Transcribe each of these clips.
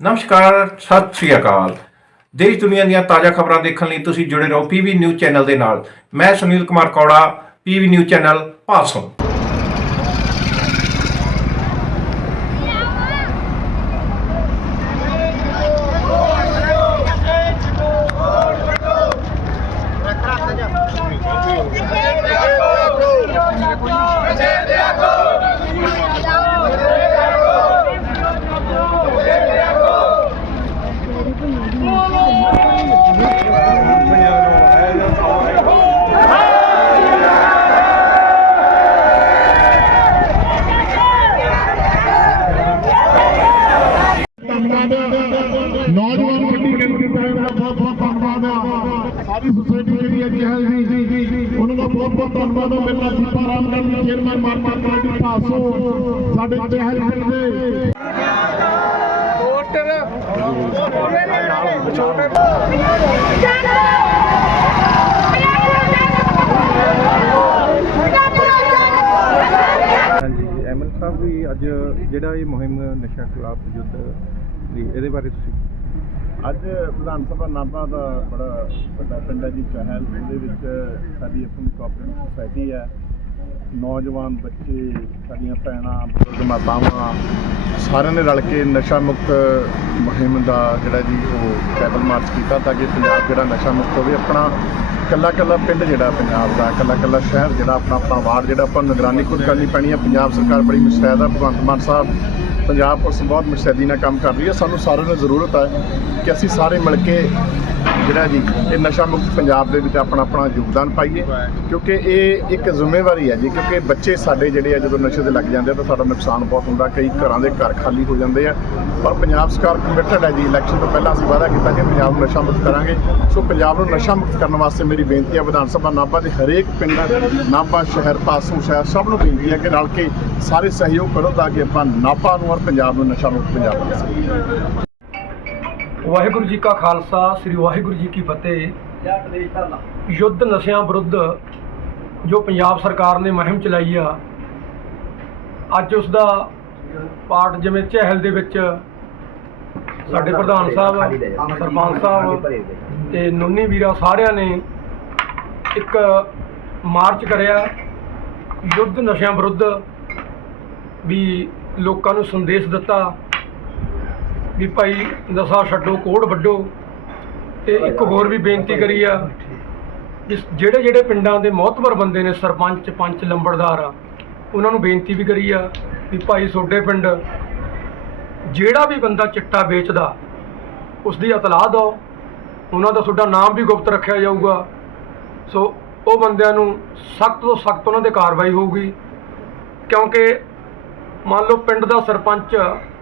ਨਮਸਕਾਰ, ਸਤਿ ਸ੍ਰੀ ਅਕਾਲ। ਦੇਸ਼ ਦੁਨੀਆ ਦੀਆਂ ਤਾਜ਼ਾ ਖਬਰਾਂ ਦੇਖਣ ਲਈ ਤੁਸੀਂ ਜੁੜੇ ਰਹੋ ਪੀਵੀ ਨਿਊਜ਼ ਚੈਨਲ ਦੇ ਨਾਲ। ਮੈਂ Sunil Kumar Kaura PV news channel Bhason ਸਾਰੀ ਸੁਸਾਇਟੀ ਜਿਹੜੀ ਹੈ ਜਹਲ ਜੀ ਉਹਨਾਂ ਦਾ ਬਹੁਤ ਬਹੁਤ ਧੰਨਵਾਦ ਆ। ਮੇਰਾ Deepa Ramgarh chairman market committee ਪਾਸੋਂ ਸਾਡੇ ਜਹਲ ਪਿੰਡ ਦੇ। ਹਾਂਜੀ ਐਮਐਲ ਸਾਹਿਬ ਵੀ ਅੱਜ ਜਿਹੜਾ ਇਹ ਮੁਹਿੰਮ ਨਸ਼ਾ ਖਿਲਾਫ ਯੁੱਧ ਦੀ ਇਹਦੇ ਬਾਰੇ ਤੁਸੀਂ ਅੱਜ ਵਿਧਾਨ ਸਭਾ ਨਾਭਾ ਦਾ ਬੜਾ ਵੱਡਾ ਪਿੰਡ ਹੈ ਜੀ, ਚਹਿਲ ਉਹਦੇ ਵਿੱਚ ਸਾਡੀ ਆਪਣੀ ਕੋਆਪਰੇਟਿਵ ਸੁਸਾਇਟੀ ਹੈ। ਨੌਜਵਾਨ ਬੱਚੇ, ਸਾਡੀਆਂ ਭੈਣਾਂ ਬਜ਼ੁਰਗ ਮਾਤਾਵਾਂ ਸਾਰਿਆਂ ਨੇ ਰਲ ਕੇ ਨਸ਼ਾ ਮੁਕਤ ਮੁਹਿੰਮ ਦਾ ਜਿਹੜਾ ਜੀ ਉਹ ਪੈਦਲ ਮਾਰਚ ਕੀਤਾ ਤਾਂ ਕਿ ਪੰਜਾਬ ਜਿਹੜਾ ਨਸ਼ਾ ਮੁਕਤ ਹੋਵੇ, ਆਪਣਾ ਕੱਲਾ ਕੱਲਾ ਪਿੰਡ ਜਿਹੜਾ ਪੰਜਾਬ ਦਾ ਕੱਲਾ ਕੱਲਾ ਸ਼ਹਿਰ ਜਿਹੜਾ ਆਪਣਾ ਆਪਣਾ ਵਾਰਡ ਜਿਹੜਾ ਆਪਾਂ ਨਿਗਰਾਨੀ ਖੁਦ ਕਰਨੀ ਪੈਣੀ ਹੈ। ਪੰਜਾਬ ਸਰਕਾਰ ਬੜੀ ਮੁਸਤੈਦ ਹੈ ਭਗਵੰਤ ਮਾਨ ਸਾਹਿਬ ਪੰਜਾਬ ਪੁਲਿਸ ਬਹੁਤ ਮੁਸਤੈਦੀ ਨਾਲ ਕੰਮ ਕਰ ਰਹੀ ਹੈ। ਸਾਨੂੰ ਸਾਰਿਆਂ ਨੂੰ ਜ਼ਰੂਰਤ ਹੈ ਕਿ ਅਸੀਂ ਸਾਰੇ ਮਿਲ ਕੇ ਜਿਹੜਾ ਜੀ, ਇਹ ਨਸ਼ਾ ਮੁਕਤ ਪੰਜਾਬ ਦੇ ਵਿੱਚ ਆਪਣਾ ਆਪਣਾ ਯੋਗਦਾਨ ਪਾਈਏ। ਕਿਉਂਕਿ ਇਹ ਇੱਕ ਜ਼ਿੰਮੇਵਾਰੀ ਹੈ ਜੀ, ਕਿਉਂਕਿ ਬੱਚੇ ਸਾਡੇ ਜਿਹੜੇ ਆ, ਜਦੋਂ ਨਸ਼ੇ 'ਤੇ ਲੱਗ ਜਾਂਦੇ ਆ, ਤਾਂ ਸਾਡਾ ਨੁਕਸਾਨ ਬਹੁਤ ਹੁੰਦਾ। ਕਈ ਘਰਾਂ ਦੇ ਘਰ ਖਾਲੀ ਹੋ ਜਾਂਦੇ ਆ। ਪਰ ਪੰਜਾਬ ਸਰਕਾਰ ਕਮਿਟਡ ਹੈ ਜੀ ਇਲੈਕਸ਼ਨ ਤੋਂ ਪਹਿਲਾਂ ਅਸੀਂ ਵਾਅਦਾ ਕੀਤਾ ਕਿ ਪੰਜਾਬ ਨੂੰ ਨਸ਼ਾ ਮੁਕਤ ਕਰਾਂਗੇ। ਸੋ ਪੰਜਾਬ ਨੂੰ ਨਸ਼ਾ ਮੁਕਤ ਕਰਨ ਵਾਸਤੇ ਮੇਰੀ ਬੇਨਤੀ ਹੈ, ਵਿਧਾਨ ਸਭਾ ਨਾਭਾ ਦੇ ਹਰੇਕ ਪਿੰਡ, ਨਾਭਾ ਸ਼ਹਿਰ, ਪਾਸੋਂ ਸ਼ਹਿਰ, ਸਭ ਨੂੰ ਬੇਨਤੀ ਹੈ ਕਿ ਰਲ ਕੇ ਸਾਰੇ ਸਹਿਯੋਗ ਕਰੋ, ਤਾਂ ਕਿ ਆਪਾਂ ਨਾਭਾ ਨੂੰ ਔਰ ਪੰਜਾਬ ਨੂੰ ਨਸ਼ਾ ਮੁਕਤ ਪੰਜਾਬ ਬਣਾ ਸਕੀਏ। ਵਾਹਿਗੁਰੂ ਜੀ ਕਾ ਖਾਲਸਾ, ਸ੍ਰੀ ਵਾਹਿਗੁਰੂ ਜੀ ਕੀ ਫਤਿਹ। ਯੁੱਧ ਨਸ਼ਿਆਂ ਵਿਰੁੱਧ ਜੋ ਪੰਜਾਬ ਸਰਕਾਰ ਨੇ ਮੁਹਿੰਮ ਚਲਾਈ ਆ, ਅੱਜ ਉਸ ਦਾ ਪਾਰਟ ਜਿਵੇਂ ਚਹਿਲ ਦੇ ਵਿੱਚ ਸਾਡੇ ਪ੍ਰਧਾਨ ਸਾਹਿਬ, ਸਰਪੰਚ ਸਾਹਿਬ ਤੇ ਨੋਨੀ ਵੀਰਾ ਸਾਰਿਆਂ ਨੇ ਇੱਕ ਮਾਰਚ ਕਰਿਆ, ਯੁੱਧ ਨਸ਼ਿਆਂ ਵਿਰੁੱਧ ਵੀ ਲੋਕਾਂ ਨੂੰ ਸੰਦੇਸ਼ ਦਿੱਤਾ। ਵੀ ਭਾਈ ਨਸ਼ਾ ਛੱਡੋ ਕੋੜ ਵੱਡੋ ਤੇ ਇੱਕ ਹੋਰ ਵੀ ਬੇਨਤੀ ਕਰੀ ਆ ਵੀ ਜਿਹੜੇ ਜਿਹੜੇ ਪਿੰਡਾਂ ਦੇ ਮੌਤਬਰ ਬੰਦੇ ਨੇ ਸਰਪੰਚ ਪੰਚ ਲੰਬੜਦਾਰ ਆ ਉਹਨਾਂ ਨੂੰ ਬੇਨਤੀ ਵੀ ਕਰੀ ਆ ਵੀ ਭਾਈ ਤੁਹਾਡੇ ਪਿੰਡ ਜਿਹੜਾ ਵੀ ਬੰਦਾ ਚਿੱਟਾ ਵੇਚਦਾ ਉਸ ਦੀ ਇਤਲਾਹ ਦਿਓ। ਉਹਨਾਂ ਦਾ ਤੁਹਾਡਾ ਨਾਮ ਵੀ ਗੁਪਤ ਰੱਖਿਆ ਜਾਊਗਾ। ਸੋ ਉਹ ਬੰਦਿਆਂ ਨੂੰ ਸਖਤ ਤੋਂ ਸਖਤ ਉਹਨਾਂ ਤੇ ਕਾਰਵਾਈ ਹੋਊਗੀ। ਕਿਉਂਕਿ ਮੰਨ ਲਓ ਪਿੰਡ ਦਾ ਸਰਪੰਚ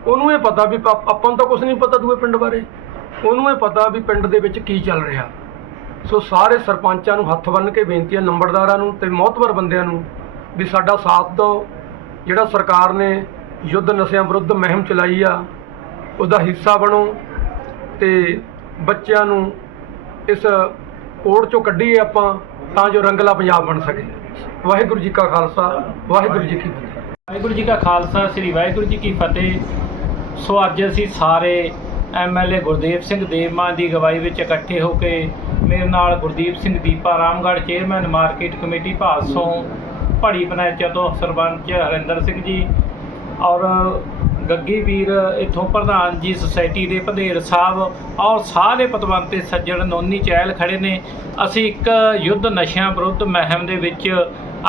ਉਹਨੂੰ ਇਹ ਪਤਾ ਵੀ ਪਾ- ਆਪਾਂ ਨੂੰ ਤਾਂ ਕੁਝ ਨਹੀਂ ਪਤਾ ਦੂਏ ਪਿੰਡ ਬਾਰੇ। ਉਹਨੂੰ ਇਹ ਪਤਾ ਵੀ ਪਿੰਡ ਦੇ ਵਿੱਚ ਕੀ ਚੱਲ ਰਿਹਾ। ਸੋ ਸਾਰੇ ਸਰਪੰਚਾਂ ਨੂੰ ਹੱਥ ਬੰਨ੍ਹ ਕੇ ਬੇਨਤੀ ਹੈ, ਨੰਬਰਦਾਰਾਂ ਨੂੰ ਤੇ ਮੌਤਵਰ ਬੰਦਿਆਂ ਨੂੰ ਵੀ ਸਾਡਾ ਸਾਥ ਦਿਓ। ਜਿਹੜਾ ਸਰਕਾਰ ਨੇ ਯੁੱਧ ਨਸ਼ਿਆਂ ਵਿਰੁੱਧ ਮੁਹਿੰਮ ਚਲਾਈ ਆ, ਉਹਦਾ ਹਿੱਸਾ ਬਣੋ ਤੇ ਬੱਚਿਆਂ ਨੂੰ ਇਸ ਕੋੜ ਚੋਂ ਕੱਢੀਏ ਆਪਾਂ ਤਾਂ ਜੋ ਰੰਗਲਾ ਪੰਜਾਬ ਬਣ ਸਕੇ। ਵਾਹਿਗੁਰੂ ਜੀ ਕਾ ਖਾਲਸਾ, ਵਾਹਿਗੁਰੂ ਜੀ ਕੀ ਫਤਿਹ। ਵਾਹਿਗੁਰੂ ਜੀ ਕਾ ਖਾਲਸਾ, ਸ੍ਰੀ ਵਾਹਿਗੁਰੂ ਜੀ ਕੀ ਫਤਿਹ। ਸੋ ਅੱਜ ਅਸੀਂ ਸਾਰੇ ਐਮਐਲਏ ਗੁਰਦੇਵ ਸਿੰਘ ਦੇਵਮਾਨ ਦੀ ਅਗਵਾਈ ਵਿੱਚ ਇਕੱਠੇ ਹੋ ਕੇ ਮੇਰੇ ਨਾਲ Gurdeep Singh Deepa Ramgarh, chairman market committee Bhason ਪੜੀ ਪੰਚਾਇਤ ਤੋਂ ਸਰਪੰਚ ਹਰਿੰਦਰ ਸਿੰਘ ਜੀ ਔਰ ਗੱਗੀ ਵੀਰ ਇਥੋਂ ਪ੍ਰਧਾਨ ਜੀ ਸੁਸਾਇਟੀ ਦੇ ਭਦੇਰ ਸਾਹਿਬ ਔਰ ਸਾਰੇ ਪਤਵੰਤੇ ਸੱਜਣ ਨੋਨੀ ਚਹਿਲ ਖੜੇ ਨੇ। ਅਸੀਂ ਇੱਕ ਯੁੱਧ ਨਸ਼ਿਆਂ ਵਿਰੁੱਧ ਮਹਿਮ ਦੇ ਵਿੱਚ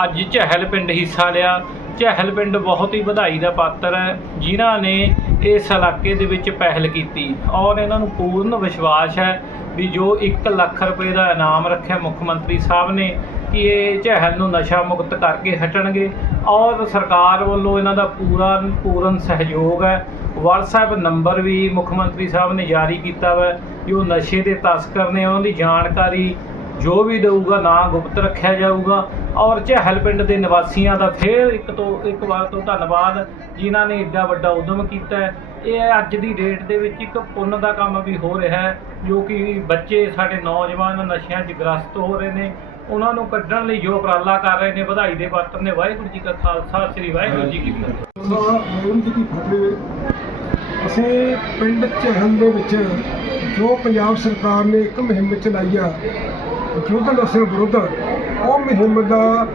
ਅੱਜ ਚਹਿਲ ਪਿੰਡ ਹਿੱਸਾ ਲਿਆ। ਚਹਿਲ ਪਿੰਡ ਬਹੁਤ ਹੀ ਵਧਾਈ ਦਾ ਪਾਤਰ ਹੈ। ਜਿਨ੍ਹਾਂ ਨੇ ਇਸ ਇਲਾਕੇ ਦੇ ਵਿੱਚ ਪਹਿਲ ਕੀਤੀ। ਔਰ ਇਹਨਾਂ ਨੂੰ ਪੂਰਨ ਵਿਸ਼ਵਾਸ ਹੈ ਵੀ ਜੋ 1 ਲੱਖ ਰੁਪਏ ਦਾ ਇਨਾਮ ਰੱਖਿਆ ਮੁੱਖ ਮੰਤਰੀ ਸਾਹਿਬ ਨੇ, ਕਿ ਇਹ ਚਹਿਲ ਨੂੰ ਨਸ਼ਾ ਮੁਕਤ ਕਰਕੇ ਹਟਣਗੇ। ਔਰ ਸਰਕਾਰ ਵੱਲੋਂ ਇਹਨਾਂ ਦਾ ਪੂਰਾ ਪੂਰਨ ਸਹਿਯੋਗ ਹੈ। WhatsApp ਨੰਬਰ ਵੀ ਮੁੱਖ ਮੰਤਰੀ ਸਾਹਿਬ ਨੇ ਜਾਰੀ ਕੀਤਾ ਵਾ ਜੋ ਨਸ਼ੇ ਦੇ ਤਸਕਰ ਨੇ। ਉਹਨਾਂ ਦੀ ਜਾਣਕਾਰੀ ਜੋ ਵੀ ਦੇਊਗਾ, ਨਾ ਗੁਪਤ ਰੱਖਿਆ ਜਾਊਗਾ। ਔਰ ਚਹਿਲ ਪਿੰਡ ਦੇ ਨਿਵਾਸੀਆਂ ਦਾ ਫੇਰ ਇੱਕ ਤੋਂ ਇੱਕ ਵਾਰ ਤੋਂ ਧੰਨਵਾਦ, ਜਿਨ੍ਹਾਂ ਨੇ ਏਡਾ ਵੱਡਾ ਉਦਮ ਕੀਤਾ ਹੈ। ਇਹ ਅੱਜ ਦੀ ਡੇਟ ਦੇ ਵਿੱਚ ਇੱਕ ਪੁੰਨ ਦਾ ਕੰਮ ਵੀ ਹੋ ਰਿਹਾ ਹੈ, ਜੋ ਕਿ ਬੱਚੇ, ਸਾਡੇ ਨੌਜਵਾਨ ਨਸ਼ਿਆਂ 'ਚ ਗ੍ਰਸਤ ਹੋ ਰਹੇ ਨੇ। ਉਹਨਾਂ ਨੂੰ ਕੱਢਣ ਲਈ ਜੋ ਉਪਰਾਲਾ ਕਰ ਰਹੇ ਨੇ, ਵਧਾਈ ਦੇ ਪਾਤਰ ਨੇ। ਵਾਹਿਗੁਰੂ ਜੀ ਕਾ ਖਾਲਸਾ, ਸ੍ਰੀ ਵਾਹਿਗੁਰੂ ਜੀ ਕੀ ਫਤਿਹ। ਵਾਹਿਗੁਰੂ ਜੀ ਕੀ ਫਤਿਹ ਅਸੀਂ ਪਿੰਡ ਚਹਿਲ ਦੇ ਵਿੱਚ ਜੋ ਪੰਜਾਬ ਸਰਕਾਰ ਨੇ ਇੱਕ ਮੁਹਿੰਮ ਚਲਾਈ ਆ ਯੁੱਧ ਨਸ਼ੇ ਵਿਰੁੱਧ ਉਹ ਮੁਹਿੰਮ ਦਾ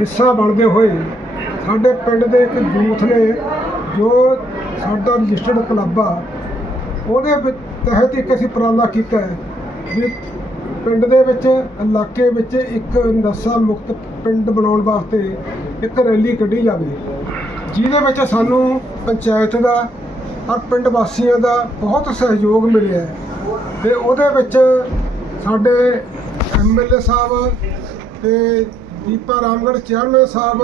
ਹਿੱਸਾ ਬਣਦੇ ਹੋਏ ਸਾਡੇ ਪਿੰਡ ਦੇ ਇੱਕ ਯੂਥ ਨੇ ਜੋ ਸਾਡਾ ਰਜਿਸਟਰਡ ਕਲੱਬ ਆ, ਉਹਦੇ ਵਿੱਚ ਤਹਿਤ ਇੱਕ ਅਸੀਂ ਉਪਰਾਲਾ ਕੀਤਾ ਹੈ ਵੀ ਪਿੰਡ ਦੇ ਵਿੱਚ, ਇਲਾਕੇ ਵਿੱਚ ਇੱਕ ਨਸ਼ਾ ਮੁਕਤ ਪਿੰਡ ਬਣਾਉਣ ਵਾਸਤੇ ਇੱਕ ਰੈਲੀ ਕੱਢੀ ਜਾਵੇ, ਜਿਹਦੇ ਵਿੱਚ ਸਾਨੂੰ ਪੰਚਾਇਤ ਦਾ ਔਰ ਪਿੰਡ ਵਾਸੀਆਂ ਦਾ ਬਹੁਤ ਸਹਿਯੋਗ ਮਿਲਿਆ ਹੈ। ਤੇ ਉਹਦੇ ਵਿੱਚ ਸਾਡੇ ਐਮਐਲਏ ਸਾਹਿਬ ਤੇ ਦੀਪਾ ਰਾਮਗੜ੍ਹ ਚੇਅਰਮੈਨ ਸਾਹਿਬ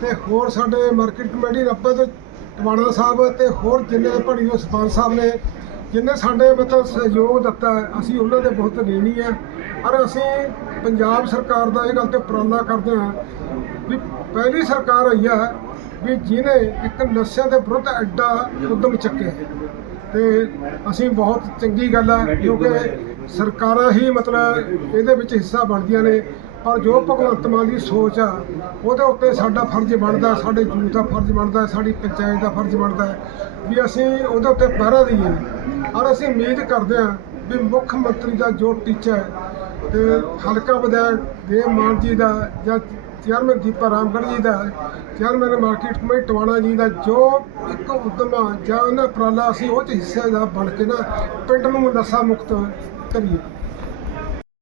ਤੇ ਹੋਰ ਸਾਡੇ ਮਾਰਕੀਟ ਕਮੇਟੀ ਰੱਬਤ ਟਵਾਣਾ ਸਾਹਿਬ ਤੇ ਹੋਰ ਜਿੰਨੇ ਭੜੀ ਦੇ ਸਰਪੰਚ ਸਾਹਿਬ ਨੇ, ਜਿੰਨੇ ਸਾਡੇ ਮਤਲਬ ਸਹਿਯੋਗ ਦਿੱਤਾ ਅਸੀਂ ਉਹਨਾਂ ਦੇ ਬਹੁਤ ঋਣੀ ਹੈ। ਔਰ ਅਸੀਂ ਪੰਜਾਬ ਸਰਕਾਰ ਦਾ ਇਹ ਗੱਲ ਤੇ ਉਪਰਾਲਾ ਕਰਦੇ ਹਾਂ ਵੀ ਪਹਿਲੀ ਸਰਕਾਰ ਆਈ ਆ ਵੀ ਜਿਹਨੇ ਇੱਕ ਨਸ਼ਿਆਂ ਦੇ ਵਿਰੁੱਧ ਐਡਾ ਉਦਮ ਚੱਕਿਆ ਤੇ ਅਸੀਂ ਬਹੁਤ ਚੰਗੀ ਗੱਲ ਹੈ, ਕਿਉਂਕਿ ਸਰਕਾਰਾਂ ਹੀ ਮਤਲਬ ਇਹਦੇ ਵਿੱਚ ਹਿੱਸਾ ਬਣਦੀਆਂ ਨੇ। ਪਰ ਜੋ ਭਗਵੰਤ ਮਾਨ ਦੀ ਸੋਚ ਆ, ਉਹਦੇ ਉੱਤੇ ਸਾਡਾ ਫਰਜ਼ ਬਣਦਾ, ਸਾਡੇ ਯੂਥ ਦਾ ਫਰਜ਼ ਬਣਦਾ, ਸਾਡੀ ਪੰਚਾਇਤ ਦਾ ਫਰਜ਼ ਬਣਦਾ ਵੀ ਅਸੀਂ ਉਹਦੇ ਉੱਤੇ ਪਹਿਰਾ ਦਈਏ। ਔਰ ਅਸੀਂ ਉਮੀਦ ਕਰਦੇ ਹਾਂ ਵੀ ਮੁੱਖ ਮੰਤਰੀ ਦਾ ਜੋ ਟੀਚਾ ਹੈ ਤੇ ਹਲਕਾ ਵਿਧਾਇਕ ਦੇਵ ਮਾਨ ਜੀ ਦਾ ਜਾਂ ਚੇਅਰਮੈਨ ਦੀਪਾ ਰਾਮਗੜ੍ਹ ਜੀ ਦਾ, chairman market committee Tiwana ji ਦਾ ਜੋ ਇੱਕ ਉਦਮ ਆ ਜਾਂ ਉਹਨਾਂ ਉਪਰਾਲਾ ਅਸੀਂ ਉਹ ਚ ਹਿੱਸਾ ਦਾ ਬਣ ਕੇ ਨਾ ਪਿੰਡ ਨੂੰ ਨਸ਼ਾ ਮੁਕਤ ਕਰੀਏ।